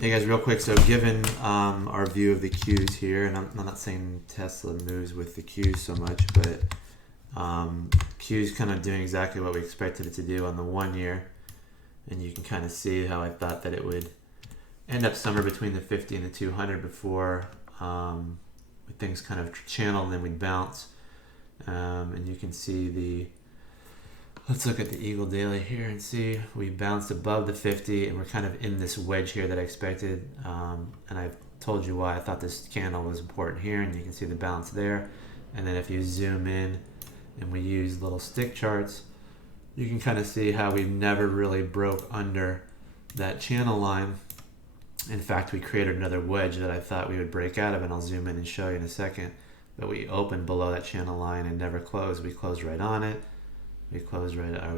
Hey guys, real quick. So, given our view of the Qs here, and I'm not saying Tesla moves with the Qs so much, but Qs kind of doing exactly what we expected it to do on the 1 year, and you can kind of see how I thought that it would end up somewhere between the 50 and the 200 before things kind of channel and then we'd bounce. And you can see let's look at the Eagle Daily here and see we bounced above the 50 and we're kind of in this wedge here that I expected. And I've told you why I thought this candle was important here, and you can see the bounce there. And then if you zoom in and we use little stick charts, you can kind of see how we never really broke under that channel line. In fact, we created another wedge that I thought we would break out of, and I'll zoom in and show you in a second. But we opened below that channel line and never closed. We closed right on it. We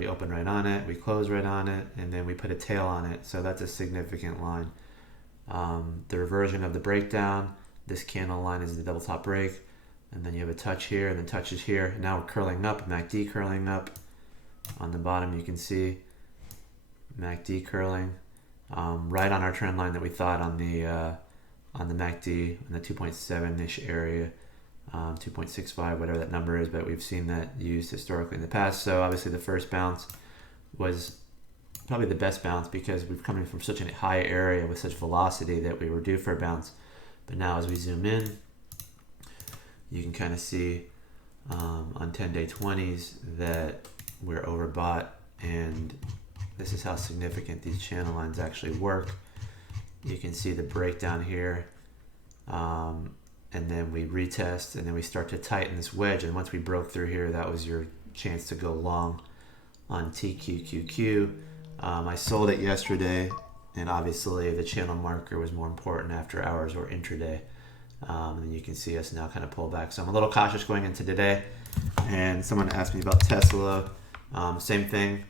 open right on it. We close right on it, and then we put a tail on it. So that's a significant line. The reversion of the breakdown. This candle line is the double top break, and then you have a touch here, and then touches here. And now we're curling up. MACD curling up. On the bottom, you can see MACD curling. Right on our trend line that we thought on the MACD in the 2.7-ish area, 2.65, whatever that number is, but we've seen that used historically in the past. So obviously the first bounce was probably the best bounce because we're coming from such a high area with such velocity that we were due for a bounce. But now as we zoom in, you can kind of see on 10-day 20s that we're overbought, and this is how significant these channel lines actually work. You can see the breakdown here, and then we retest, and then we start to tighten this wedge. And once we broke through here, that was your chance to go long on TQQQ. I sold it yesterday, and obviously the channel marker was more important after hours or intraday. And you can see us now kind of pull back. So I'm a little cautious going into today. And someone asked me about Tesla. Same thing.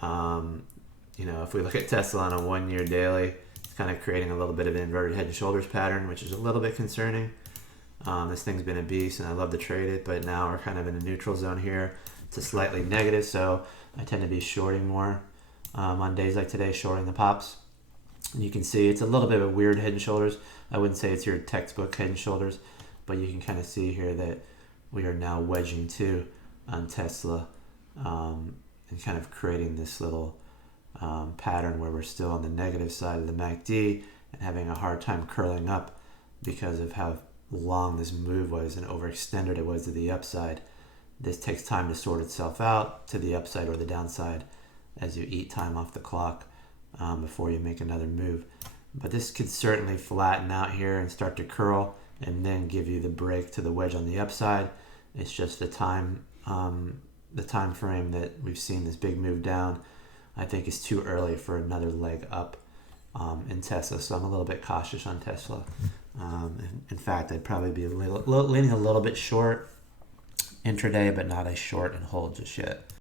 If we look at Tesla on a 1 year daily, it's kind of creating a little bit of an inverted head and shoulders pattern, which is a little bit concerning. This thing's been a beast, and I love to trade it, but now we're kind of in a neutral zone here. It's a slightly negative, so I tend to be shorting more on days like today, shorting the pops. And you can see it's a little bit of a weird head and shoulders. I wouldn't say it's your textbook head and shoulders, but you can kind of see here that we are now wedging too on Tesla, and kind of creating this little pattern where we're still on the negative side of the MACD and having a hard time curling up because of how long this move was and overextended it was to the upside. This takes time to sort itself out to the upside or the downside as you eat time off the clock before you make another move. But this could certainly flatten out here and start to curl and then give you the break to the wedge on the upside. It's just the time frame that we've seen this big move down. I think it's too early for another leg up in Tesla, so I'm a little bit cautious on Tesla. In fact, I'd probably be leaning a little bit short intraday, but not a short and hold just yet.